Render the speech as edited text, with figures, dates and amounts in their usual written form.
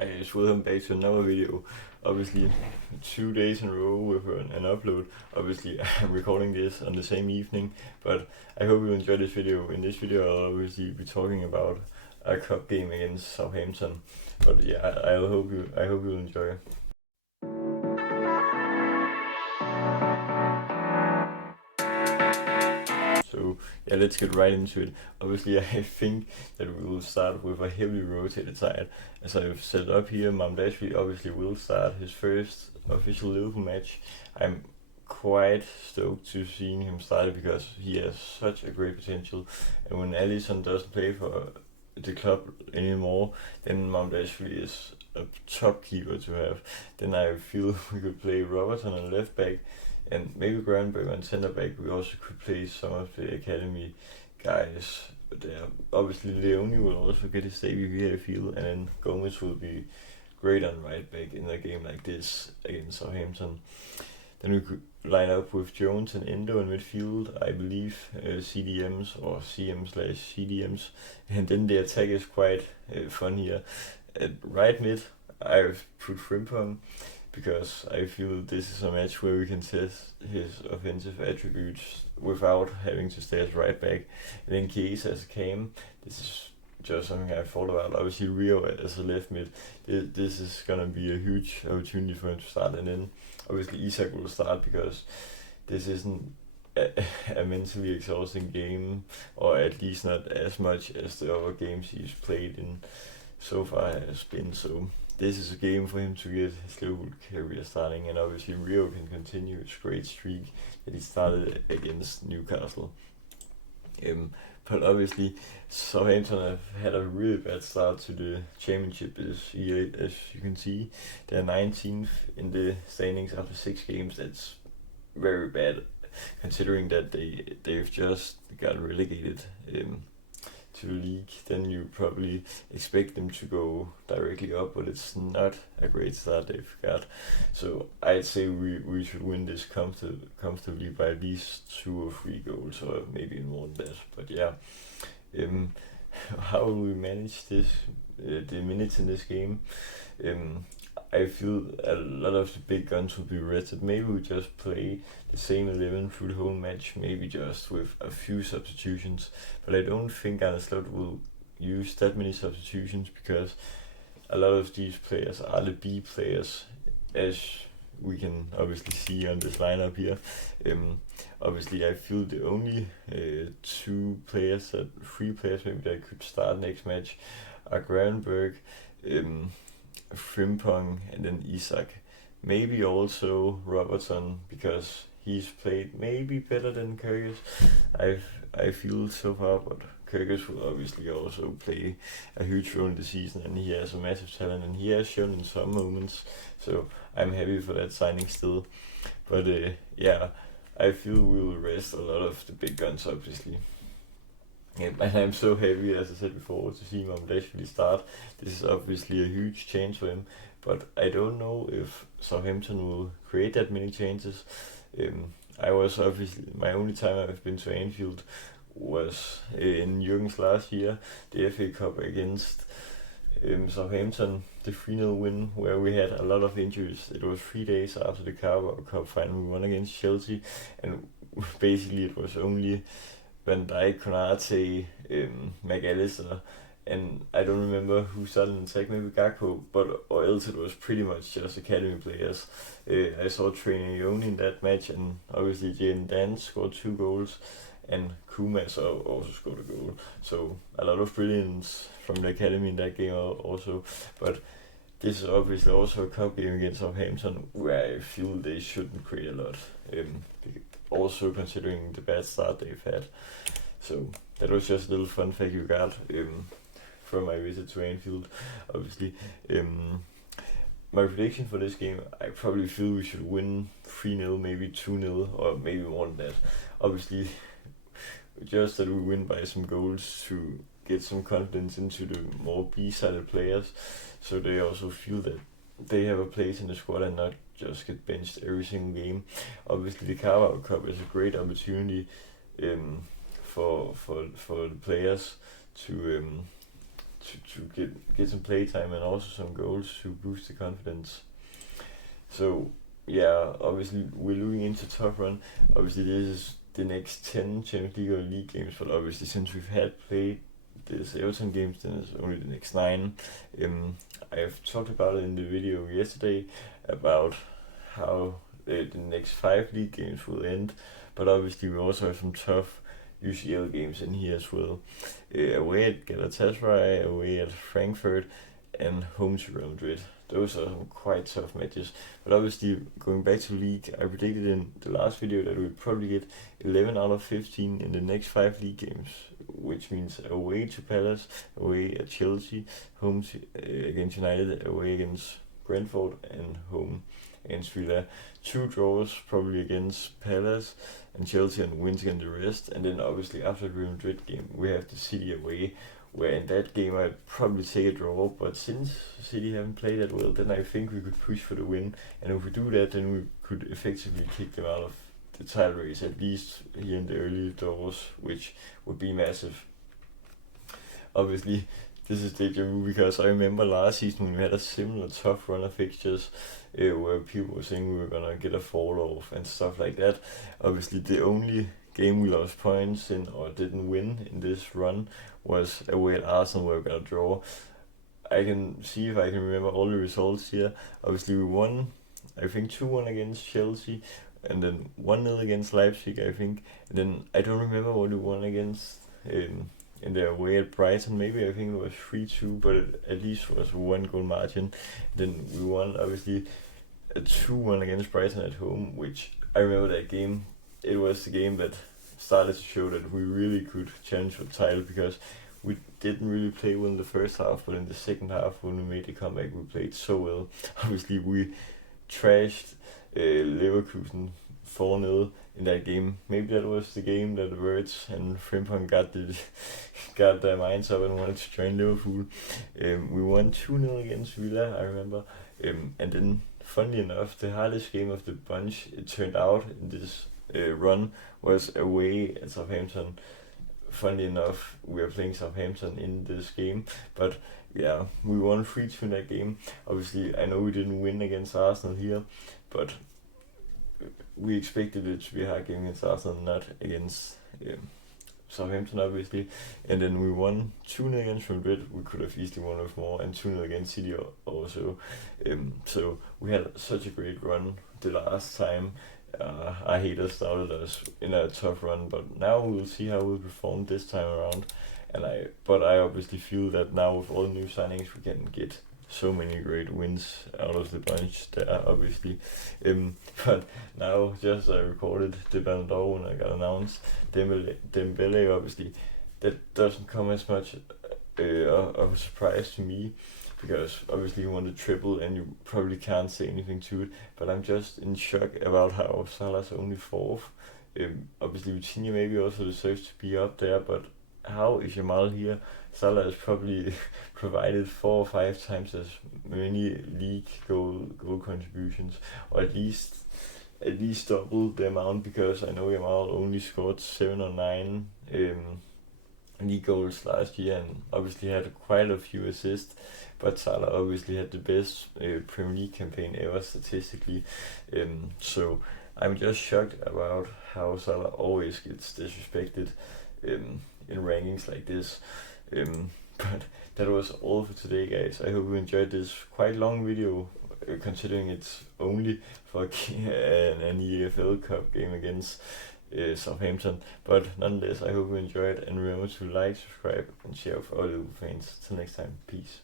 I just welcome back to another video. Obviously, 2 days in a row with an upload. Obviously, I'm recording this on the same evening, but I hope you enjoy this video. In this video, I'll obviously be talking about a cup game against Southampton. But yeah, I hope you'll enjoy. So yeah, let's get right into it. Obviously, I think that we will start with a heavily rotated side. As I've set up here, Mamdashvi obviously will start his first official Liverpool match. I'm quite stoked to seeing him start because he has such a great potential. And when Alisson doesn't play for the club anymore, then Mamdashvi is a top keeper to have. Then I feel we could play Robertson on left back and maybe Granberg on centre back. We also could play some of the academy guys there. Obviously, Leone will also get his debut here, I feel, and then Gomez will be great on right back in a game like this against Southampton. Then we could line up with Jones and Endo in midfield, I believe, CDMs or CM/CDMs, and then the attack is quite fun here. At right mid, I've put Frimpong because I feel this is a match where we can test his offensive attributes without having to stay as right back. And then Case as a cam, this is just something I thought about. Obviously, Rio as a left mid, this is gonna be a huge opportunity for him to start. And then obviously Isak will start because this isn't a mentally exhausting game, or at least not as much as the other games he's played in so far has been. So this is a game for him to get his Liverpool career starting, and obviously Rio can continue his great streak that he started against Newcastle. But obviously Southampton have had a really bad start to the championship this year. As you can see, they're 19th in the standings after 6 games. That's very bad, considering that they've just got relegated to the league. Then you probably expect them to go directly up, but it's not a great start they've got. So I'd say we should win this comfortably by at least 2 or 3 goals, or maybe more than that. But yeah, how will we manage this? The minutes in this game. I feel a lot of the big guns will be rested. Maybe we just play the same 11 through the whole match, maybe just with a few substitutions. But I don't think Arne Slot will use that many substitutions because a lot of these players are the B players, as we can obviously see on this lineup here. Obviously, I feel the only 3 players maybe that could start next match are Granberg, Frimpong, and then Isak. Maybe also Robertson because he's played maybe better than Kyrgios. I feel so far, but Kyrgios will obviously also play a huge role in the season, and he has a massive talent, and he has shown in some moments. So I'm happy for that signing still. But yeah, I feel we will rest a lot of the big guns, obviously. Yeah, and I'm so happy, as I said before, to see him actually start. This is obviously a huge change for him, but I don't know if Southampton will create that many chances. I was obviously, my only time I've been to Anfield was in Jürgen's last year, the FA Cup against Southampton, the 3-0 win where we had a lot of injuries. It was 3 days after the Carabao Cup final. We won against Chelsea, and basically it was only Van Dijk, Konate, McAllister, and I don't remember who started in attack, maybe Gakpo, but or else it was pretty much just academy players. I saw Trainione in that match, and obviously Jane Dan scored 2 goals, and Kumas also scored a goal. So a lot of brilliance from the academy in that game also. But this is obviously also a cup game against Southampton where I feel they shouldn't create a lot. Also considering the bad start they've had. So that was just a little fun fact you got from my visit to Anfield, obviously. My prediction for this game, I probably feel we should win 3-0, maybe 2-0, or maybe more than that. Obviously, just that we win by some goals to get some confidence into the more B-sided players, so they also feel that they have a place in the squad and not just get benched every single game. Obviously, the Carabao Cup is a great opportunity for the players to to get some playtime and also some goals to boost the confidence. So yeah, obviously we're looking into tough run. Obviously this is the next 10 Champions League or League games, but obviously since we've had played this Soton games, then it's only the next 9. I've talked about it in the video yesterday about how the next 5 league games will end, but obviously we also have some tough UCL games in here as well. Away at Galatasaray, away at Frankfurt, and home to Real Madrid. Those are some quite tough matches. But obviously, going back to league, I predicted in the last video that we'd probably get 11 out of 15 in the next 5 league games, which means away to Palace, away at Chelsea, home to, against United, away against Brentford, and home against Villa. 2 draws probably against Palace and Chelsea, and wins against the rest. And then obviously after the Real Madrid game, we have the City away, where in that game I'd probably take a draw, but since City haven't played that well, then I think we could push for the win, and if we do that, then we could effectively kick them out of the title race, at least here in the early doors, which would be massive. Obviously, this is deja vu because I remember last season when we had a similar tough run of fixtures where people were saying we were gonna get a fall off and stuff like that. Obviously, the only game we lost points in or didn't win in this run was away at Arsenal, where we got a draw. I can see if I can remember all the results here. Obviously we won, I think 2-1 against Chelsea, and then 1-0 against Leipzig, I think. And then I don't remember what we won against in the away at Brighton. Maybe I think it was 3-2, but it at least was a 1 goal margin. Then we won obviously a 2-1 against Brighton at home, which I remember that game. It was the game that started to show that we really could challenge for the title, because we didn't really play well in the first half, but in the second half when we made the comeback, we played so well. Obviously we trashed Leverkusen 4-0 in that game. Maybe that was the game that Wirtz and Frimpong got their minds up and wanted to join Liverpool. We won 2-0 against Villa, I remember. And then, funnily enough, the hardest game of the bunch, it turned out in this run, was away at Southampton. Funnily enough, we are playing Southampton in this game, but yeah, we won 3-2 in that game. Obviously, I know we didn't win against Arsenal here, but we expected it to be a hard game against Arsenal, not against Southampton, obviously. And then we won 2-0 against Madrid. We could have easily won with more, and 2-0 against City also. So we had such a great run the last time. Our haters started us in a tough run, but now we'll see how we'll perform this time around. But I obviously feel that now with all the new signings, we can get so many great wins out of the bunch there, obviously. But now, just I recorded the Ballon d'Or when I got announced. Dembele, obviously, that doesn't come as much of a surprise to me, because obviously he won the triple and you probably can't say anything to it, but I'm just in shock about how Salah's only 4th. Obviously Vitinha maybe also deserves to be up there, but how is Jamal here? Salah has probably provided 4 or 5 times as many league goal contributions, or at least double the amount, because I know Jamal only scored 7 or 9 league goals last year, and obviously had quite a few assists, but Salah obviously had the best Premier League campaign ever statistically. So I'm just shocked about how Salah always gets disrespected in rankings like this. But that was all for today, guys. I hope you enjoyed this quite long video, considering it's only for an EFL Cup game against Southampton. But nonetheless, I hope you enjoyed, and remember to like, subscribe, and share with all Liverpool fans. Till next time, peace.